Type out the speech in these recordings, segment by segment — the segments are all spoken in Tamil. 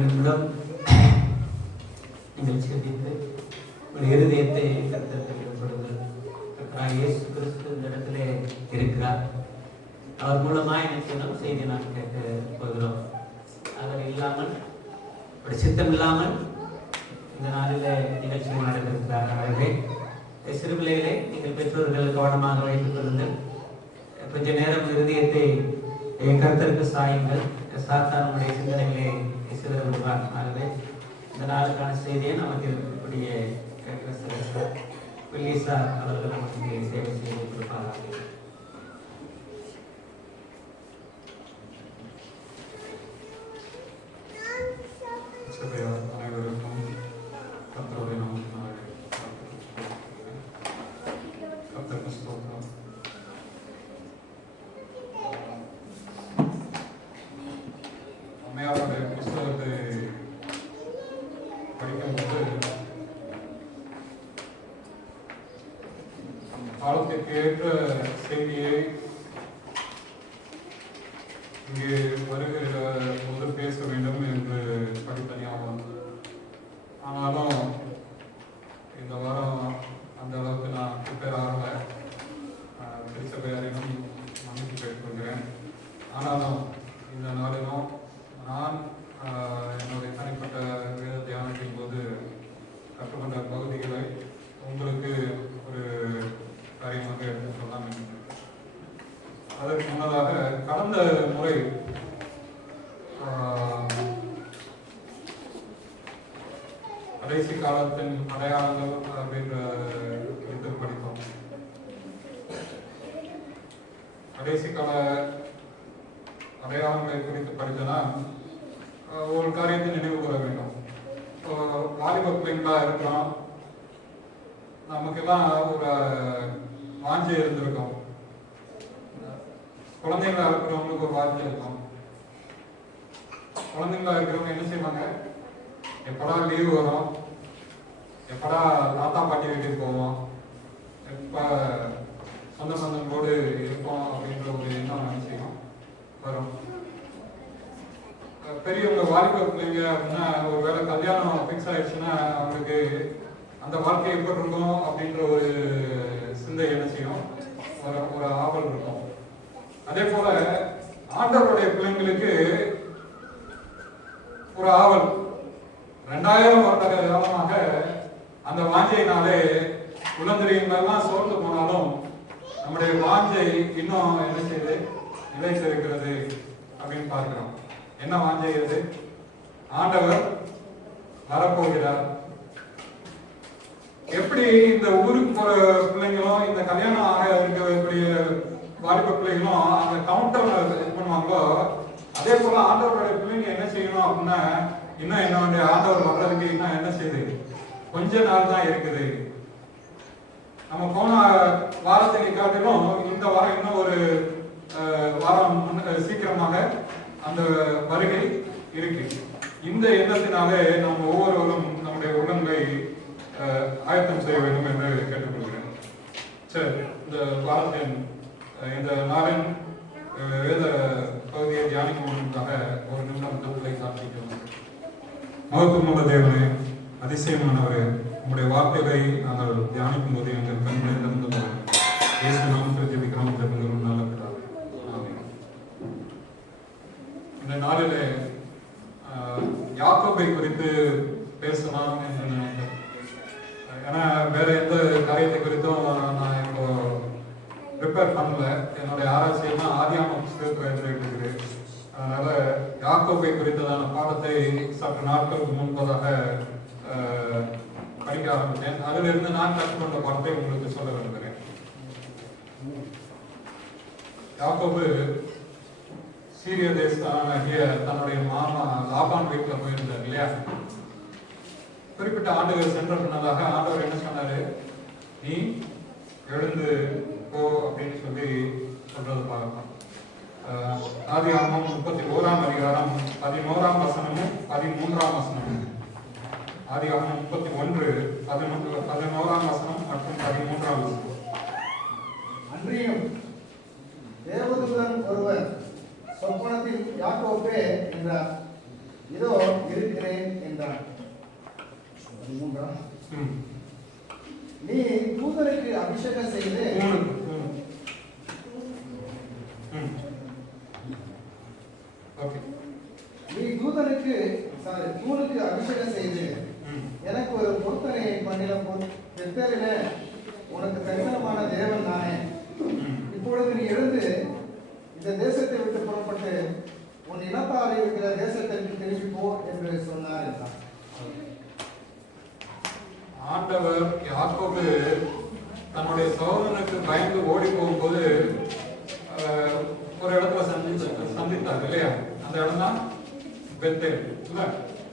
நிமிடம் நீங்கள் சிந்தித்து ஒரு இருதயத்தை கர்த்தருக்கு கொடுங்கள். கர்த்தராகிய இயேசு கிறிஸ்து இந்த இடத்திலே இருக்கிறார். அவர் மூலமாக என்ன செய்யணும் செய்தி நாம் கேட்டு போகிறோம். அவர் இல்லாமல் ஒரு சித்தம் இல்லாமல் இந்த நாளில் நிகழ்ச்சிகள் நடந்திருக்கிறார். ஆகவே சிறுபிள்ளைகளை நீங்கள் பெற்றோர்கள் கவனமாக வைத்துக் கொள்ளுங்கள். கொஞ்ச நேரம் இருதயத்தை கர்த்தருக்கு சாயுங்கள். சாத்தானுடைய சிந்தனைகளை சிதற விடுவார். ஆகவே இந்த நாளுக்கான செய்தியை நமக்கு இருக்கக்கூடிய பில்லிசா அவர்கள் நமக்கு சேவை செய்து கொடுப்பார்கள். அனைவருக்கும் கர்த்தருடைய நாமத்தினாலே கர்த்தருக்கு ஸ்தோத்திரம். அம்மையாருடைய புஸ்தகத்தை படிக்கும்போது காலத்திற்கு ஏற்ற செய்தியை இங்கே வருகிற போது பேச வேண்டும் என்று படித்த ஞாபகம். ஆனாலும் இந்த வாரம் அந்த அளவுக்கு நான் ப்ரிப்பேர் ஆகலை. திருச்சபையாரிடம் மன்னிப்பு கேட்டுக்கொள்கிறேன். ஆனாலும் இந்த நாளிலும் நான் என்னுடைய தனிப்பட்ட வேத தியானத்தின் போது கற்றுக்கொண்ட பகுதிகளை உங்களுக்கு ஒரு காரியமாக எடுத்து சொல்லலாம். அதற்கு முன்னதாக கடந்த முறை கடைசி காலத்தின் அடையாளங்கள் அப்படின்ற குறித்து படித்தோம். கடைசி கால அடையாளங்களை குறித்து படித்தனா ஒரு காரியத்தை நினைவு கூற வேண்டும். வாலிப பிள்ளைங்களா இருக்கிறோம், நமக்கெல்லாம் ஒரு வாஞ்சை இருந்திருக்கும். குழந்தைங்களா இருக்கிறவங்களுக்கு ஒரு வாஞ்சை இருக்கும். குழந்தைங்களா இருக்கிறவங்க என்ன செய்வாங்க? எப்படா லீவு வரும், எப்படா தாத்தா பாட்டி வீட்டுக்கு போவோம், எப்ப சொந்த பந்தங்களோடு இருப்போம் அப்படின்ற ஒரு எண்ணம் நிச்சயம் வரும். பெரியவங்க வாலிப பிள்ளைங்க அப்படின்னா ஒரு வேளை கல்யாணம் ஃபிக்ஸ் ஆயிடுச்சுன்னா அவங்களுக்கு அந்த வாழ்க்கை எப்படி இருக்கும் அப்படின்ற ஒரு சிந்தை என்ன செய்யும், ஒரு ஆவல் இருக்கும். அதே போல ஆண்டவருடைய பிள்ளைங்களுக்கு ஒரு ஆவல். 2000 வருட காலமாக அந்த வாஞ்சையினாலே குழந்தைகளெல்லாம் சோர்ந்து போனாலும் நம்முடைய வாஞ்சை இன்னும் என்ன செய்யுது, நிலைத்திருக்கிறது அப்படின்னு பார்க்கிறோம். என்ன வாஞ்சை இது? ஆண்டவர் வரப்போகிறார். எப்படி இந்த ஊருக்கு போற பிள்ளைங்களும் இந்த கல்யாணம் ஆக இருக்கக்கூடிய வாலிப பிள்ளைகளும் அந்த கவுண்டர் இது பண்ணுவாங்களோ, அதே போல ஆண்டவருடைய பிள்ளைங்க என்ன செய்யணும் அப்படின்னா, இன்னும் என்னுடைய ஆண்டவர் வர்றதுக்கு இன்னும் என்ன செய்யுது, கொஞ்ச நாள் தான் இருக்குது. நம்ம போன வாரத்தை காட்டிலும் இந்த வாரம் இன்னும் ஒரு வாரம் சீக்கிரமாக அந்த வருகை இருக்கு. இந்த எண்ணத்தினாலே நம்ம ஒவ்வொருவரும் நம்முடைய உள்ளங்களை ஆயத்தம் செய்ய வேண்டும் என்று கேட்டுக்கொள்கிறேன். சரி, இந்த வாரத்தின் இந்த நாளின் வேத பகுதியை தியானிக்குவதற்காக ஒரு நிமிடம் கருத்தை காண்பிக்கிறோம். மகத்துவமுள்ள தேவனே, அதிசயமானவரே, உங்களுடைய வார்த்தைகளை நாங்கள் தியானிக்கும் போது எங்கள் கண்களை திறந்து இயேசு நாமத்தில் ஜெபிக்கிறோம். நல்ல பிதாவே, ஆமென். இந்த நாளிலே யாக்கோபை குறித்து பேசலாம் என்று நினைக்கிறேன். ஏன்னா வேற எந்த காரியத்தை குறித்தும் நான் இப்போ ப்ரிப்பேர் பண்ணல. என்னுடைய ஆராய்ச்சியெல்லாம் ஆதியாகம புத்தகத்தில் இருந்துகிட்டு. அதனால யாக்கோபை குறித்ததான பாடத்தை சற்று நாட்களுக்கு முன்பதாக படிக்க ஆரம்பித்தேன். அதிலிருந்து நான் கற்றுக்கொண்ட பாடத்தை உங்களுக்கு சொல்ல விரும்புகிறேன். யாக்கோபு சீரிய தேசத்தானாகிய தன்னுடைய மாமா லாபான் வீட்டில் போயிருந்தார் இல்லையா? குறிப்பிட்ட ஆண்டுகள் சென்ற பின்னதாக ஆண்டவர் என்ன சொன்னாரு, நீ எழுந்து போ அப்படின்னு சொல்லி சொல்றது பார்க்கலாம். ஆதியாகமம் 31ஆம் அதிகாரம் 11ஆம் வசனமும் 13ஆம் வசனமும். ஆதியாகமம் 31 11ஆம் வசனம் மற்றும் 13ஆம் வசனம். அன்றியும் தேவதூதன் ஒருவர் சொப்பனத்தில் யாக்கோபே என்றார். இதோ இருக்கிறேன் என்றான். நீ தூதனுக்கு அபிஷேகம் செய்து தூணுக்கு அபிஷேகம் செய்து எனக்கு ஒரு பொருத்தனையை பண்ணிடம் பெத்தேலிலே உனக்கு தரிசனமான தேவன் நானே. இப்பொழுது நீ எழுந்து இந்த தேசத்தை விட்டு புறப்பட்டு உன் இனத்தார் இருக்கிற தேசத்திற்கு திரும்பி போ என்று சொன்னார் என்றார். ஆண்டவர் யாக்கோபு தன்னுடைய சகோதரனுக்கு பயந்து ஓடி போகும்போது ஒரு இடத்துல சந்தித்தார் இல்லையா? அந்த இடம் தான் பெத்தேல்.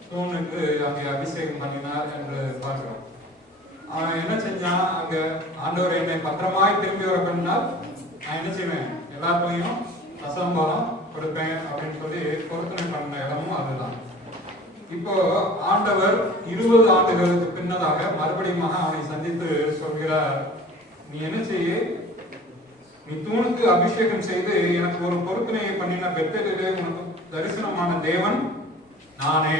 தூணுக்கு அங்கே அபிஷேகம் பண்ணினார் என்று பார்க்கிறோம். அவன் என்ன செஞ்சான்? அங்க ஆண்டவர் என்னை பத்திரமாய் திரும்பி வர பண்ணினார், நான் என்ன செய்வேன், எல்லாத்தையும் தசம்பாலம் கொடுப்பேன் அப்படின்னு சொல்லி பொருத்தனை பண்ண இடமும் அதுதான். இப்போ ஆண்டவர் 20 ஆண்டுகளுக்கு பின்னதாக மறுபடியும் அவனை சந்தித்து சொல்கிறார், நீ என்ன செய்ய, நீ தூணுக்கு அபிஷேகம் செய்து எனக்கு ஒரு பொருத்தனையை பண்ணின பெத்தேலிலே உனக்கு தரிசனமான தேவன் நானே.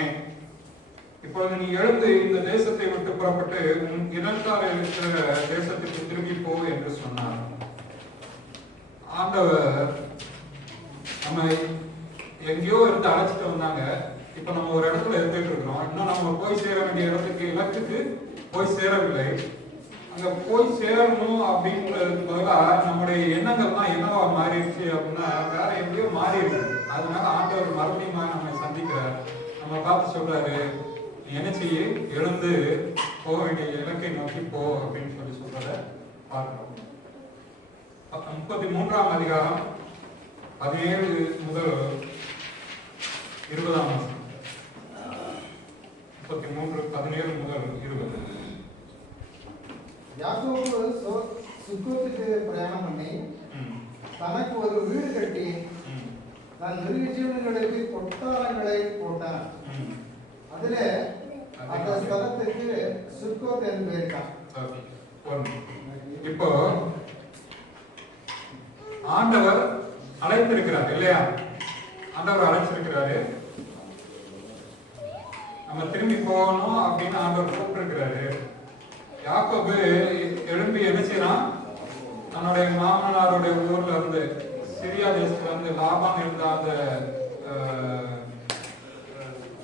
இப்பொழுது நீ எழுந்து இந்த தேசத்தை விட்டு புறப்பட்டு உன் இனத்தார் இருக்கிற தேசத்துக்கு திரும்பி போ என்று சொன்னார். ஆண்டவர் நம்ம எங்கேயோ இருந்து அழைச்சிட்டு வந்தாங்க. இப்ப நம்ம ஒரு இடத்துல இருந்துட்டு இருக்கிறோம். இன்னும் நம்ம போய் சேர வேண்டிய இடத்துக்கு, இலக்குக்கு போய் சேரவில்லை. அங்க போய் சேரணும் அப்படின்றதுக்கு பதிலாக நம்முடைய எண்ணங்கள்லாம் என்னவா மாறிடுச்சு அப்படின்னா வேற எங்கேயோ மாறி இருக்கு. அதனால ஆண்டவர் மறுபடியும் நம்மை சந்திக்கிறார். நம்ம பார்த்து சொல்றாரு, நீ என்ன செய்ய, எழுந்து போக வேண்டிய இலக்கை நோக்கி போ அப்படின்னு சொல்லி சொல்றத பார்க்கிறோம். 33ஆம் அதிகாரம் 17 முதல் 20ஆம் வசனம். 33 17 முதல் 20. யாக்கோபு சுக்கோத்துக்கு பிரயாணம் பண்ணி தனக்கு ஒரு வீடு கட்டி தன் மிருக ஜீவன்களுக்கு கொட்டாரங்களை போட்டான். அதுல அந்த ஸ்தலத்துக்கு சுக்கோத் என்று பெயரிட்டான். இப்போ ஆண்டவர் அழைத்திருக்கிறார் இல்லையா? ஆண்டவர் அழைச்சிருக்கிறாரு, நம்ம திரும்பி போகணும் அப்படின்னு ஆண்டவர் கூப்பிட்டிருக்கிறாரு. யாக்கோபு எழும்பி என்ன செய்யறான்? தன்னுடைய மாமனாருடைய ஊர்ல இருந்து, சிரியா தேசத்துல இருந்து, லாபான் இருந்த அந்த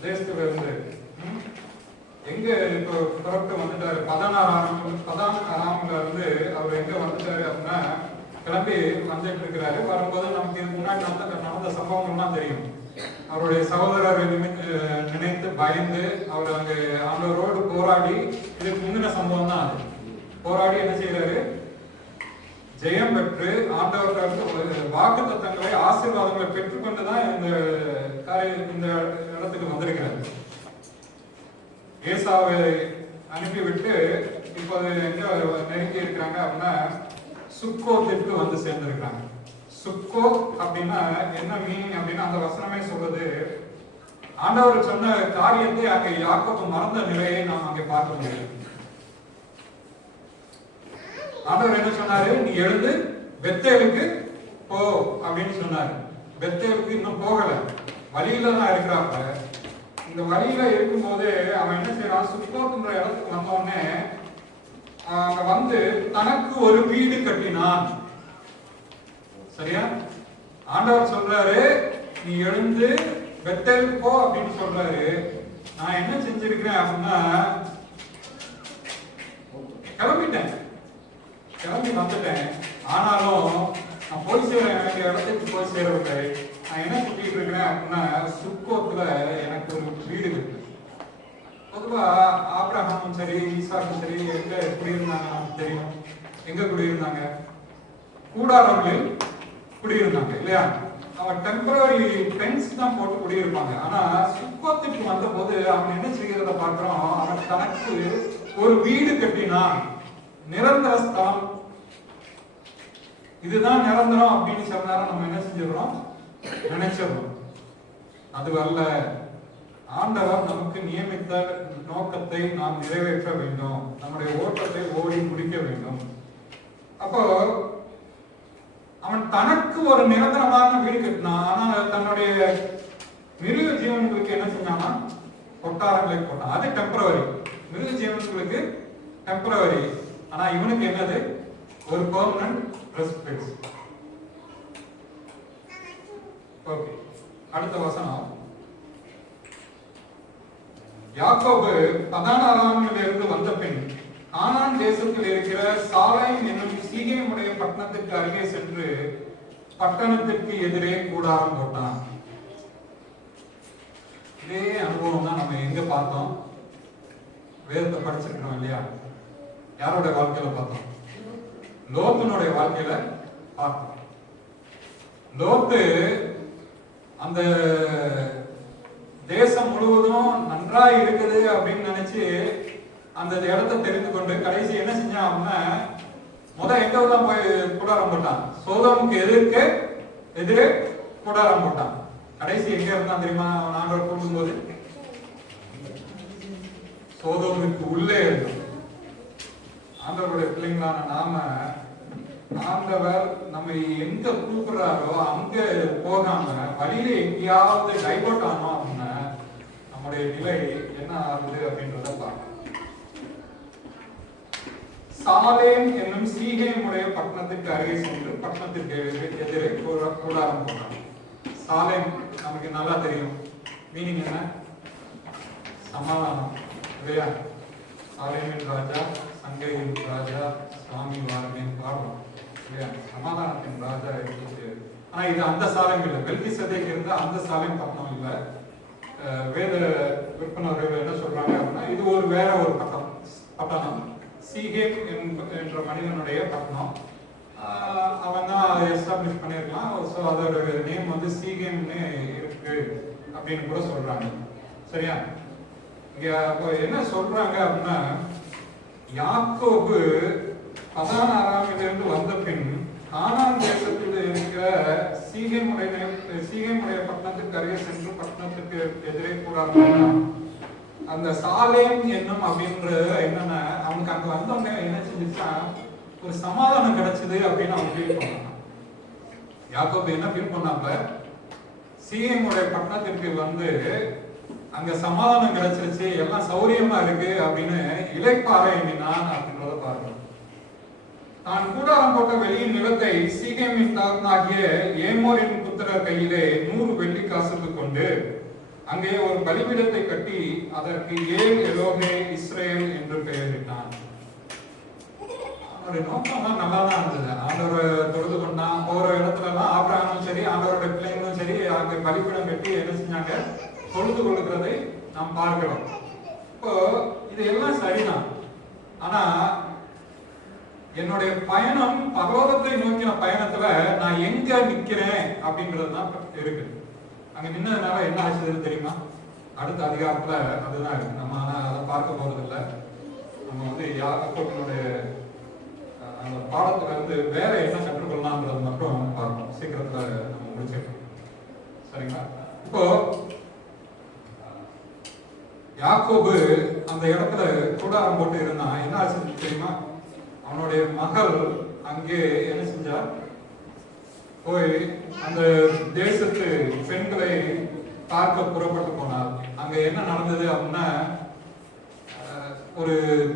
தேசத்துல இருந்து எங்க இப்போ புறப்பட்டு வந்துட்டாரு. பதானாராம்ல இருந்து அவர் எங்க வந்துட்டாரு அப்படின்னா கிளம்பி வந்துட்டு இருக்கிறாரு. வரும்போது நமக்கு இதுக்கு முன்னாடி நடந்த சம்பவங்கள்லாம் தெரியும். அவருடைய சகோதரரை நினைத்து பயந்து அவர் அங்க ஆண்டவரோடு போராடி, இதுக்கு முந்தின சம்பவம் தான் அது. போராடி என்ன செய்யறாரு? ஜெயம் பெற்று ஆண்டவர்களுக்கு வாக்கு தத்தங்களை, ஆசீர்வாதங்களை பெற்றுக்கொண்டுதான் இந்த இடத்துக்கு வந்திருக்கிறார். ஏசாவை அனுப்பிவிட்டு இப்போது எங்க நெருங்கி இருக்கிறாங்க அப்படின்னா சுக்கோத்திற்கு வந்து சேர்ந்திருக்கிறாங்க. சுக்கோத் அப்படின்னா என்ன மீனிங் அப்படின்னா அந்த வசனமே சொல்றது, ஆண்டவர் சொன்ன காரியத்தை அங்கே யாக்கோபு மறந்த நிலையை நாம் அங்கே பார்க்க முடியும். ஆண்டவர் என்ன சொன்னாரு? நீ எழுந்து பெத்தேலுக்கு போ அப்படின்னு சொன்னாரு. பெத்தேலுக்கு இன்னும் போகல, வழியில தான் இருக்கிறாங்க. இந்த வழியில இருக்கும் போதே அவன் என்ன செய்யறான்? சுக்கோத்துன்ற இடத்துக்கு வந்த உடனே அங்க வந்து தனக்கு ஒரு வீடு கட்டினான். சரியா? ஆண்டவர் சொல்றாரு, நீ எழுந்து பெத்தேலுக்கு போ அப்படின்னு சொல்றாரு. நான் என்ன செஞ்சிருக்கிறேன் அப்படின்னா கிளம்பி வந்துட்டேன். ஆனாலும் நான் போய் சேர வேண்டிய இடத்துக்கு போய் சேரவில்லை. நான் என்ன சொல்லிட்டு இருக்கிறேன் அப்படின்னா சுக்கோத்துல எனக்கு ஒரு வீடு இருக்கு. பொதுவா ஆபிரகாமும் சரி, ஈசாக்கும் சரி எங்க குடியிருந்தாங்க நமக்கு தெரியும். எங்க குடியிருந்தாங்க? கூடாரங்களில் குடியிருந்தாங்க இல்லையா? அவன் டெம்பரரி டென்ட்ஸ் தான் போட்டு குடியிருப்பாங்க. ஆனா சுக்கோத்துக்கு வந்த போது அவன் என்ன செய்கிறத பார்க்கிறோம், அவன் தனக்கு ஒரு வீடு கட்டினான். நிரந்தர ஸ்தலம், இதுதான் நிரந்தரம் அப்படின்னு சில நேரம் நம்ம என்ன செஞ்சிடறோம், நினைச்சிடறோம். அது அல்ல. ஆண்டவர் நமக்கு நியமித்த நோக்கத்தை நாம் நிறைவேற்ற வேண்டும், நம்முடைய ஓட்டத்தை ஓடி முடிக்க வேண்டும். அப்போ அவன் தனக்கு ஒரு நிரந்தரமான வீடு கட்டினான். ஆனா தன்னுடைய மிருக ஜீவன்களுக்கு என்ன செஞ்சாங்கன்னா கொட்டாரங்களை போட்டான். அது டெம்பரவரி. மிருக ஜீவன்களுக்கு டெம்பரவரி. ஆனா இவனுக்கு என்னது? ஒரு பெர்மனன்ட் ரெஸ்பெக்ட். ஓகே, அடுத்த வசனம். யாக்கோபு பதான் ஆராமிலிருந்து வந்த பின் கானான் தேசத்தில் இருக்கிற சாலேம் என்னும் சீகேமுடைய பட்டணத்திற்கு அருகே சென்று பட்டணத்திற்கு எதிரே கூடாரம் போட்டான். இதே அனுபவம் தான் நம்ம எங்க பார்த்தோம்? வேதத்தை படிச்சிருக்கோம் இல்லையா? யாரோட வாழ்க்கையில பார்த்தோம்? லோத்துனுடைய வாழ்க்கையில பார்த்தோம். லோத்து அந்த தேசம் முழுவதும் நன்றா இருக்குது அப்படின்னு நினைச்சு அந்த இடத்தை தெரிந்து கொண்டு கடைசி என்ன செஞ்சான் அப்படின்னா, எங்கதான் போய் கூடாரம் போட்டான்? சோதோமுக்கு எதிரே கூடாரம் போட்டான். கடைசி எங்க இருந்தான் தெரியுமா? ஆண்டவர் கூடும்போது சோதோமுக்கு உள்ளே இருந்தான். ஆண்டவருடைய பிள்ளைங்களான நாம, ஆண்டவர் நம்ம எங்க கூப்பிடுறாரோ அங்க போகாம வழியில எங்கேயாவது டைவர்ட் ஆனோம் அப்படின்னா நம்முடைய நிலை என்ன ஆகுது அப்படின்றத பார்க்கணும். சாலேம் என்னும் சீகேமுடைய பட்டணத்திற்கு அருகே சென்று பட்டணத்திற்கு எதிரே கூடாரம் போட்டான். சாலேம் நமக்கு நல்லா தெரியும். மீனிங் என்ன? சமாதானம் இல்லையா? சாலேமின் ராஜா, சங்கையின் ராஜா, சுவாமி வாரமின் பாடுறோம் இல்லையா? சமாதானத்தின் ராஜா இருக்கு. ஆனா இது அந்த சாலேம் இல்லை. மெல்கிசேதேக்கு இருந்த அந்த சாலேம் பட்டணம் இல்லை. வேத விற்பனர்கள் என்ன சொல்றாங்க அப்படின்னா, இது வேற ஒரு பட்டணம். சீகேம் என்ற மனிதனுடைய பட்டணம். அவன் தான் அதை எஸ்டாப்ளிஷ் பண்ணியிருக்கலாம். ஸோ அதோட நேம் வந்து சீகேம்னு இருக்கு அப்படின்னு கூட சொல்றாங்க. சரியா? இங்க என்ன சொல்றாங்க அப்படின்னா, யாக்கோபு பதான் ஆராமிலிருந்து வந்த பின் கானான் தேசத்தில் இருக்கிற சீகேமுடைய பட்டணத்துக்கு அருகே சென்று பட்டணத்துக்கு எதிரே கூடாரம். அந்த சாலேம் என்னும் அப்படின்ற என்னன்னா, அவனுக்கு அங்க வந்தவங்க என்ன செஞ்சுச்சா, ஒரு சமாதானம் கிடைச்சது அப்படின்னு அவன் ஃபீல் பண்ணான். யாக்கோபு என்ன ஃபீல் பண்ணாங்க? சீகேமுடைய பட்டணத்திற்கு வந்து அங்க சமாதானம் கிடைச்சிருச்சு, எல்லாம் சௌரியமா இருக்கு அப்படின்னு இளைப்பாறை எண்ணினான் அப்படின்றத பாருங்க. தான் கூடாரம் போட்ட வெளியின் நிலத்தை சீகேமின் தாக்கனாகிய ஏமோரின் புத்திரர் கையிலே 100 வெள்ளி காசுக்கு கொண்டு அங்கே ஒரு பலிபீடத்தை கட்டி அதற்கு ஏல் எலோஹே இஸ்ரேல் என்று பெயரிட்டான். அவருடைய நோக்கம் தான் நல்லா தான் இருந்தது. ஆண்டவரை தொழுது கொண்டான். போற இடத்துல எல்லாம் ஆபிரகாமும் சரி, ஆண்டவருடைய பிள்ளைங்களும் சரி, அங்கே பலிபீடம் கட்டி என்ன செஞ்சாங்க? தொழுது கொள்கிறதை நாம் பார்க்கிறோம். இப்போ இது எல்லாம் சரிதான். ஆனா என்னுடைய பயணம் பரலோகத்தை நோக்கின பயணத்துல நான் எங்க நிக்கிறேன் அப்படின்றது தான் இருக்கு. அங்க நின்னதுனால என்ன ஆச்சுன்னு தெரியுமா? அடுத்த அதிகாரத்துல அதுதான் இருக்கு. நம்ம அதை பார்க்க போறது இல்லை. நம்ம வந்து யாக்கோபினுடைய அந்த பாடத்துல இருந்து வேற என்ன கற்றுக்கொள்ளலாம்ன்றது மட்டும் பார்ப்போம். சீக்கிரத்துல நம்ம முடிச்சிருக்கோம். சரிங்களா? இப்போ யாக்கோபு அந்த இடத்துல கூடாரம் போட்டு இருந்தான். என்ன ஆச்சுன்னு தெரியுமா? அவனுடைய மகள் அங்கே என்ன செஞ்சா, போய் அந்த தேசத்து பெண்களை பார்க்க புறப்பட்டு போனார். அங்க என்ன நடந்தது அப்படின்னா, ஒரு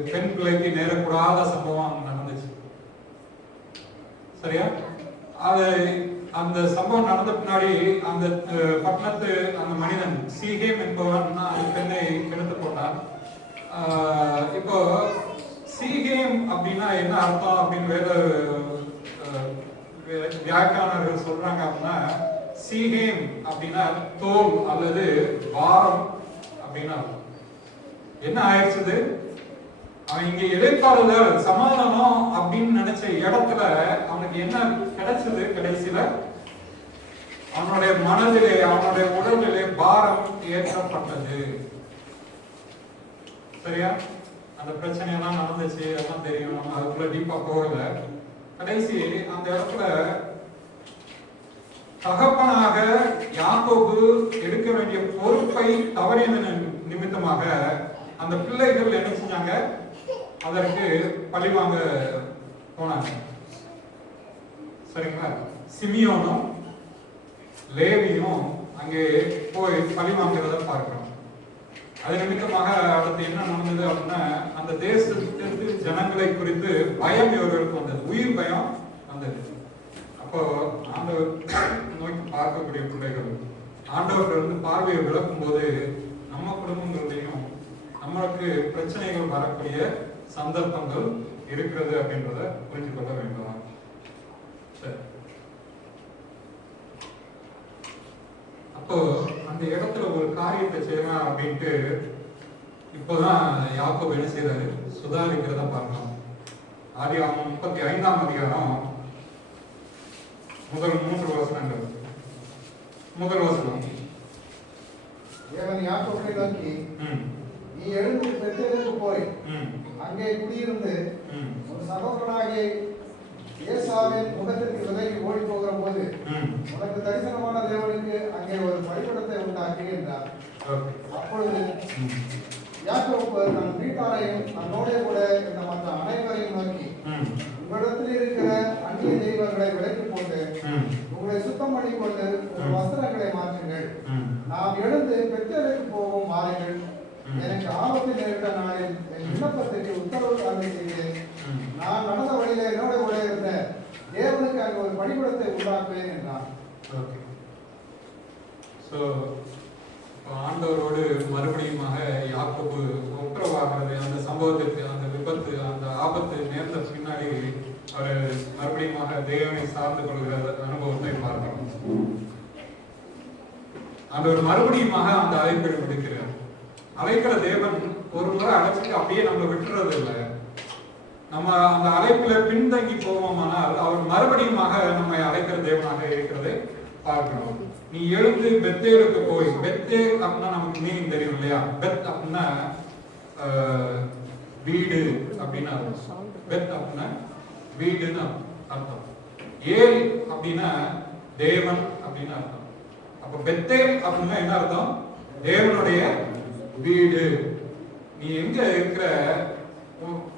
பெண் பிள்ளைக்கு நேரக்கூடாத சம்பவம் அங்க நடந்துச்சு. சரியா? அது அந்த சம்பவம் நடந்த பின்னாடி அந்த பட்டணத்து அந்த மனிதன் சீகேம் என்பவன் அந்த பெண்ணை கெடுத்து போட்டான். இப்போ சீகேம் அப்படின்னா என்ன அர்த்தம் அப்படின்னு வேற வியாக்கியானர்கள் சொல்றாங்க அப்படின்னா, சீகேம் அப்படின்னா தோல் அல்லது வாரம் அப்படின்னா என்ன ஆயிடுச்சு? அவன் இங்க இளைப்பாறுதல் சமாதானம் அப்படின்னு நினைச்ச இடத்துல அவனுக்கு என்ன கிடைச்சது? கடைசியில அவனுடைய மனதிலே அவனுடைய உடலிலே பாரம் ஏற்றப்பட்டது. சரியா? அந்த பிரச்சனையெல்லாம் நடந்துச்சு, எல்லாம் தெரியும். நம்ம அதுக்குள்ள டீப்பா போகல. கடைசி அந்த இடத்துல தகப்பனாக யாக்கோபு எடுக்க வேண்டிய பொறுப்பை தவறியது நிமித்தமாக அந்த பிள்ளைகள் என்ன செஞ்சாங்க? அதற்கு பழிவாங்க போனாங்க. சரிங்களா? சிமியோனும் லேவியும் அங்கே போய் போய் பழி வாங்குறத பார்க்கிறோம். அது நிமித்தமாக அடுத்து என்ன நடந்தது அப்படின்னா, அந்த தேசத்திற்கு ஜனங்களை குறித்து பயம் இவர்களுக்கு வந்தது, உயிர் பயம் வந்தது. அப்போ ஆண்டவர் நோக்கி பார்க்கக்கூடிய பிள்ளைகள் ஆண்டவர்கள் இருந்து பார்வையை விளக்கும் போது நம்ம குடும்பங்களையும் நம்மளுக்கு பிரச்சனைகள் வரக்கூடிய சந்தர்ப்பங்கள் இருக்கிறது அப்படின்றத புரிஞ்சு கொள்ள வேண்டும். சரி, அப்போ அந்த இடத்துல ஒரு காரியத்தை செய்யலாம் அப்படின்ட்டு இப்போதான் யாக்கோபு என்ன செய்யறாரு, சுதாரிக்கிறத பார்க்கலாம். ஆதியாகமம் 35ஆம் அதிகாரம் முதல் 3 வசனங்கள். முதல் வசனம், தேவன் யாக்கோபை நோக்கி, நீ எழுந்து பெத்தேலுக்கு போய் அங்கே குடியிருந்து ஒரு சகோதரனாகிய ஏசாவின் முகத்திற்கு விலகி ஓடி போகிற போது உனக்கு தரிசனமான தேவனுக்கு அங்கே ஒரு பலிபீடத்தை உண்டாக்கி என்றார். அப்பொழுது யாக்கோபு தன் வீட்டாரையும் தன்னோட கூட இருந்த மற்ற அனைவரையும் நோக்கி, உங்களிடத்தில் இருக்கிற அந்நிய தெய்வங்களை விலக்கி போட்டு உங்களை சுத்தம் பண்ணி கொண்டு உங்கள் வஸ்திரங்களை மாற்றுங்கள். நாம் எழுந்து பெத்தேலுக்கு போவோம், வாருங்கள். எனக்கு ஆபத்து நேரிட்ட நாளில் என் விண்ணப்பத்திற்கு உத்தரவு காண்பை செய்தேன். நான் நடந்த வழியில என்னோட கூட இருந்த தேவனுக்கு அங்கு ஒரு பலிபீடத்தை உண்டாக்குவேன் என்றான். ஆண்டவரோடு மறுபடியுமாக யாக்கோபு ஒப்புரவாகிறது. அந்த சம்பவத்திற்கு, அந்த விபத்து, அந்த ஆபத்து நேர்ந்த பின்னாடி அவர் மறுபடியுமாக தேவனை சார்ந்து கொள்கிற அனுபவத்தை பார்க்கிறோம். ஆண்டவர் மறுபடியுமாக அந்த அழைப்பை விடுக்கிறார். அழைக்கிற தேவன் ஒரு முறை அழைச்சிட்டு அப்படியே நம்ம விட்டுறது இல்லை. நம்ம அந்த அழைப்புல பின்தங்கி போவோமானால் அவர் மறுபடியுமாக நம்மை அழைக்கிற தேவனாக இருக்கிறதை பார்க்கிறோம். நீ எழுந்து பெத்தேலுக்கு போய், பெத்தேல் அப்படின்னா நமக்கு மீனிங் தெரியும் இல்லையா? பெத் அப்படின்னா வீடு அப்படின்னு அர்த்தம். பெத் அப்படின்னா வீடுன்னு அர்த்தம். ஏல் அப்படின்னா தேவன் அப்படின்னு அர்த்தம். அப்ப பெத்தேல் அப்படின்னா என்ன அர்த்தம்? தேவனுடைய வீடு. நீ எங்க இருக்கிற,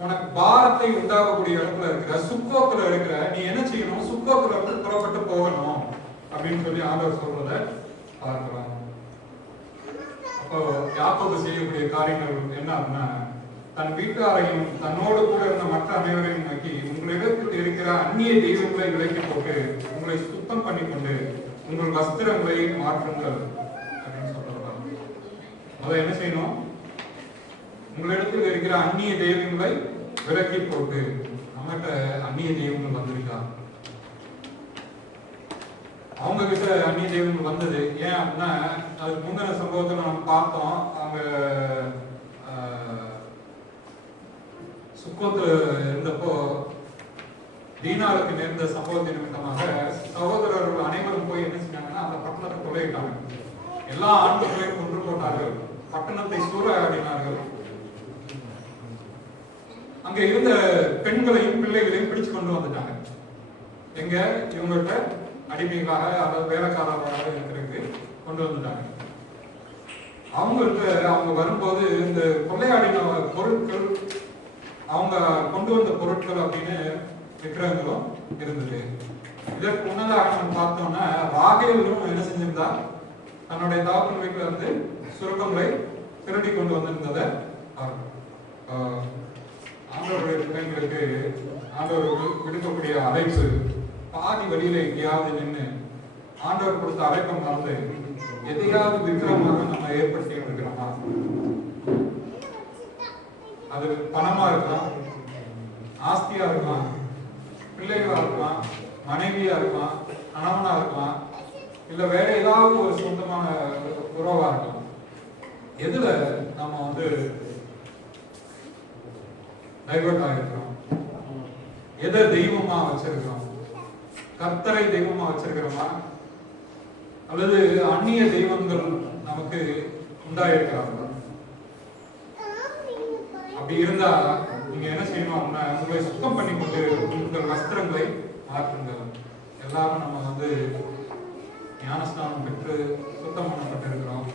உனக்கு பாரத்தை உண்டாகக்கூடிய இடத்துல இருக்கிற, சுக்கோத்துல இருக்கிற, நீ என்ன செய்யணும்? சுக்கோத்துல இருந்து புறப்பட்டு போகணும் அப்படின்னு சொல்லி ஆண்டவர் சொல்றத பார்க்கிறோம். அப்போ யாக்கோபு செய்யக்கூடிய காரியங்கள் என்ன அப்படின்னா, தன் வீட்டாரையும் தன்னோடு கூட இருந்த மற்ற அனைவரையும் நோக்கி, உங்களிடத்தில் இருக்கிற அந்நிய தெய்வங்களை விலக்கி போட்டு உங்களை சுத்தம் பண்ணி கொண்டு உங்கள் வஸ்திரங்களை மாற்றுங்கள் அப்படின்னு சொல்றாங்க. அதை என்ன செய்யணும்? உங்களிடத்தில் இருக்கிற அந்நிய தெய்வங்களை விலக்கி போட்டு. நம்மகிட்ட அந்நிய தெய்வங்கள் வந்திருக்கா? அவங்க கிட்ட அந்நிய தெய்வங்கள் வந்தது ஏன் அப்படின்னா, அதுக்கு முந்தின சம்பவத்தை நம்ம பார்த்தோம். அவங்க சுக்கோத்துல இருந்தப்போ தீனாருக்கு நேர்ந்த சம்பவத்தின் நிமித்தமாக சகோதரர்கள் அனைவரும் போய் என்ன செஞ்சாங்கன்னா, அந்த பட்டணத்தை கொள்ளையிட்டாங்க. எல்லா ஆண்களையும் கொன்று போட்டார்கள், பட்டணத்தை சூறையாடினார்கள். அங்க இருந்த பெண்களையும் பிள்ளைகளையும் பிடிச்சு கொண்டு வந்துட்டாங்க. எங்க இவங்ககிட்ட அடிமைகளாக, அதாவது வேலைக்காரர்களாக இருக்கிறதுக்கு கொண்டு வந்துட்டாங்க. அவங்க வரும்போது இந்த கொள்ளையாடின பொருட்கள், அவங்க கொண்டு வந்த பொருட்கள் அப்படின்னு விக்கிரகங்களும் இருந்தது. இதற்கு முன்னதாக நம்ம பார்த்தோம்னா, ராகேலும் என்ன செஞ்சிருந்தா, தன்னுடைய தகப்பன் வீட்டுல இருந்து சுரக்கங்களை திருடி கொண்டு வந்திருந்ததை ஆண்டவருடைய பிள்ளைங்களுக்கு ஆண்டவர் விடுக்கக்கூடிய அழைப்பு பாதி வழியில எங்கேயாவது நின்று ஆண்டவர் கொடுத்த அழைப்பை மறந்து எதையாவது விக்கிரமாக நம்ம ஏற்படுத்தி இருக்கிறோமா? அது பணமா இருக்கலாம், ஆஸ்தியா இருக்கலாம், பிள்ளைகளா இருக்கலாம், மனைவியா இருக்கலாம், கணவனா இருக்கலாம், இல்ல வேற ஏதாவது ஒரு சொந்தமான உறவா இருக்கலாம். எதுல நம்ம டைவர்ட் ஆகிருக்கிறோம்? எதை தெய்வமா வச்சிருக்கிறோம்? கர்த்தரை தெய்வமா வச்சிருக்கிறோமா, அல்லது அந்நிய தெய்வங்கள் நமக்கு உண்டாயிருக்கிறாங்களா? அப்படி இருந்தா நீங்க என்ன செய்யணும் அப்படின்னா, உங்களை சுத்தம் பண்ணி கொண்டு உங்கள் வஸ்திரங்களை மாற்றுங்கள். எல்லாரும் நம்ம ஞானஸ்நானம் பெற்று சுத்தம் பண்ணப்பட்டிருக்கிறோம்.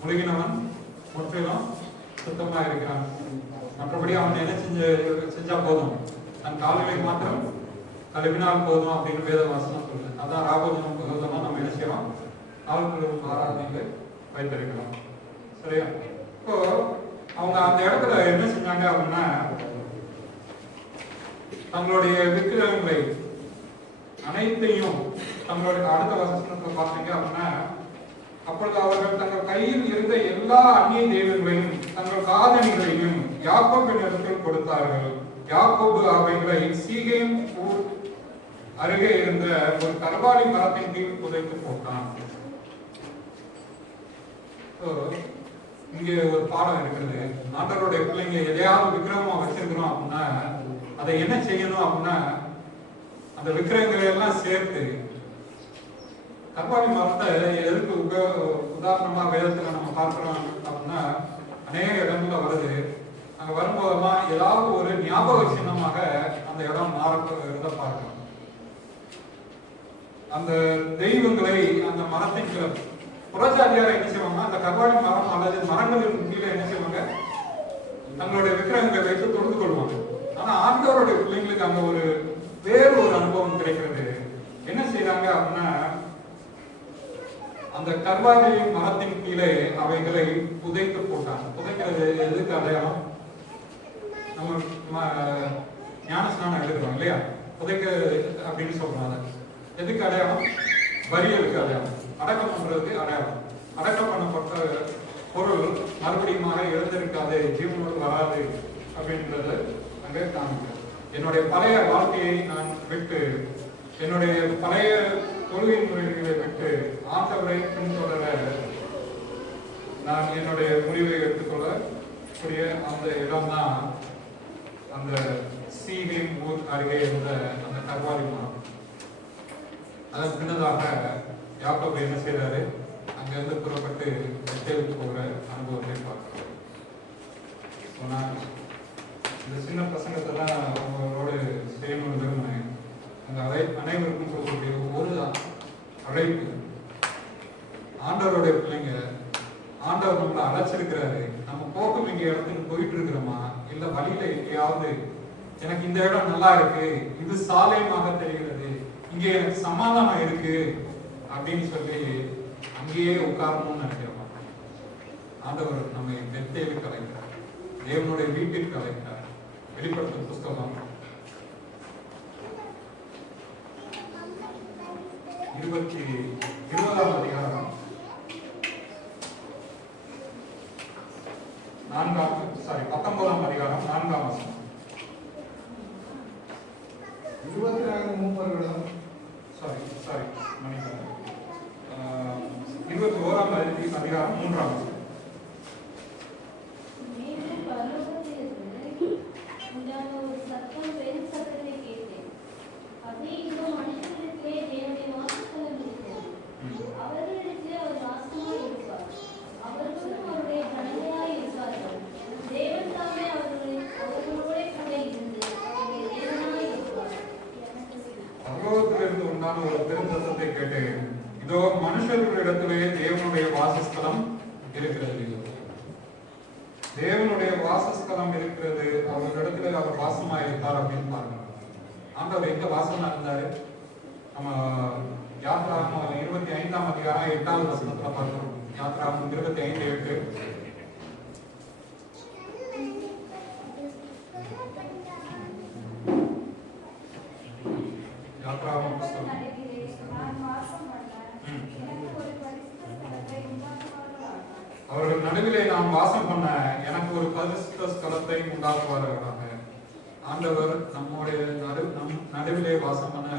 முழுகினவன் முற்றிலும் சுத்தமா இருக்கிறான். மற்றபடி அவன் என்ன செஞ்சா போதும், தன் கால்களை மாத்திரம் கழுவினால் போதும் அப்படின்னு வேத வாசனம் சொல்லுது. அதான் ராபோஜனம் நம்ம என்ன செய்யறோம்? நாளுக்கு ஆராதனைகளை வைத்திருக்கிறோம். சரியா? இப்போ அவங்க அந்த இடத்துல என்ன செஞ்சாங்க அப்படின்னா, தங்களுடைய விக்கிரகங்களை அனைத்தையும் தங்களுடைய அடுத்த வசனத்துல பார்த்தீங்க அப்படின்னா, அப்பொழுது அவர்கள் தங்கள் கையில் இருந்த எல்லா அந்நிய தெய்வங்களையும் தங்கள் காதணிகளையும் யாக்கோபினிடத்தில் கொடுத்தார்கள். யாக்கோபு அவைகளை சீகேம் ஊர் அருகே இருந்த ஒரு கர்வாலி மரத்தின் கீழ் புதைத்து போட்டான். இங்கே ஒரு பாடம் இருக்கிறது. ஆண்டவருடைய பிள்ளைங்க எதையாவது விக்கிரகமா வச்சிருக்கிறோம் அப்படின்னா அதை என்ன செய்யணும் அப்படின்னா, அந்த விக்கிரகங்களை எல்லாம் சேர்த்து கர்வாலி மரத்தை எதுக்கு உதாரணமா வேதத்துல நம்ம பார்க்கிறோம் அப்படின்னா, அநேக இடங்கள்ல வருது. அங்க வரும்போதெல்லாம் ஏதாவது ஒரு ஞாபக சின்னமாக அந்த இடம் மாறத பார்க்கிறோம். அந்த தெய்வங்களை அந்த மரத்தின் புறஜாதியாரை என்ன செய்வாங்க, அந்த கர்வாலி மரம் அல்லது மரங்களின் கீழே என்ன செய்வாங்க, தங்களுடைய விக்கிரகங்களை வைத்து தொழுது கொள்வாங்க. ஆனா ஆண்டவருடைய பிள்ளைங்களுக்கு அங்க ஒரு வேறு ஒரு அனுபவம் கிடைக்கிறது. என்ன செய்யறாங்க அப்படின்னா, அந்த கர்வாலி மரத்தின் கீழே அவைகளை புதைத்து போட்டாங்க. புதைக்கிறது எதுக்கு அடையாளம்? நம்ம ஞானஸ்நானம் எடுக்கிறோம் இல்லையா, புதைக்க அப்படின்னு சொல்றாங்க. எதுக்கு அடையாளம்? பரியலுக்கு அடையாளம், அடக்கம் பண்றதுக்கு அடையாளம். அடக்கம் பண்ணப்பட்ட பொருள் மறுபடியும் எழுந்திருக்காது, ஜீவனோடு வராது அப்படின்றது அங்கே காமிக்கிறது. என்னுடைய பழைய வாழ்க்கையை நான் விட்டு, என்னுடைய பழைய கொள்கை முறைகளை விட்டு ஆண்டவரை பின்தொடர நான் என்னுடைய முடிவை எடுத்துக்கொள்ளக்கூடிய அந்த இடம்தான் அந்த சீகேம் ஊர் அருகே இருந்த அந்த கர்வாலி மரம். அதன் பின்னதாக யாக்கோபு என்ன செய்யறாரு, அங்கிருந்து புறப்பட்டு பெத்தேலுக்கு போகிற அனுபவத்தை பார்க்கிறோம். நான் இந்த சின்ன பிரசங்கத்தை தான் அவங்களோடு செய்யணும்னு விரும்பினேன். அந்த அனைவருக்கும் சொல்லக்கூடிய ஒரு அழைப்பு, ஆண்டவருடைய பிள்ளைங்க, ஆண்டவர் நம்மளை அழைச்சிருக்கிறாரு. நம்ம போக வேண்டிய இடத்துக்கு போயிட்டு இருக்கிறோமா, இல்ல வழியில எங்கேயாவது எனக்கு இந்த இடம் நல்லா இருக்கு, இது சாலையமாக தெரிகிறது, இங்க எனக்கு சமாதானம் இருக்கு அப்படின்னு சொல்லி அங்கேயே உட்காரணும்னு நினைக்கிறோம். ஆண்டவர் நம்மை பெத்தேலுக்கு அழைக்கிறார், தேவனுடைய வீட்டிற்கு அழைக்கிறார். வெளிப்படுத்தும் புஸ்தகம் 20ஆம் அதிகாரம் 19ஆம் அதிகாரம் 4ஆம் வசனம். 24 மூப்பர்களும் 21ஆம் அதிகாரம் 3ஆம் வசனம். பரலோகத்திலிருந்து உண்டான ஒரு பெருந்தத்தை கேட்டு, இதோ மனுஷர்களிடத்திலே தேவனுடைய வாசஸ்தலம் இருக்கிறது. தேவனுடைய வாசஸ்தலம் இருக்கிறது, அவர்களிடத்திலே அவர் வாசமா இருப்பார் அப்படின்னு பாருங்க. ஆண்டவர் எங்க வாசமா இருந்தாரு? நம்ம யாத்ராகமம் 25ஆம் அதிகாரம் 8ஆவது வசனத்துல பார்க்கிறோம். யாத்ராகமம் 25:8. யாத்ராகமம் புஸ்தகம் அவர்கள் நடுவிலே நாம் வாசம் பண்ண எனக்கு ஒரு பரிசுத்த ஸ்தலத்தை உண்டாக்குவார்களாக. ஆண்டவர் நம்முடைய நடுவிலே வாசம் பண்ண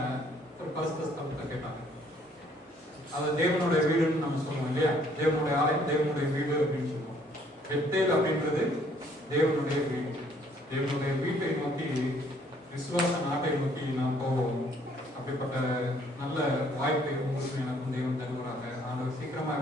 ஒரு பரிசுத்த ஸ்தலத்தை கேட்டாங்க. அது தேவனுடைய வீடுன்னு நம்ம சொல்லுவோம் இல்லையா, தேவனுடைய ஆலயம், தேவனுடைய வீடு அப்படின்னு சொல்லுவோம். பெத்தேல் அப்படின்றது தேவனுடைய வீடு. தேவனுடைய வீட்டை நோக்கி, விசுவாச நாட்டை நோக்கி நாம் போவோம். அப்படிப்பட்ட நல்ல வாய்ப்பை உங்களுக்கு எனக்கும் தேவன் தருவாராக. ஆண்டவர் சீக்கிரமாக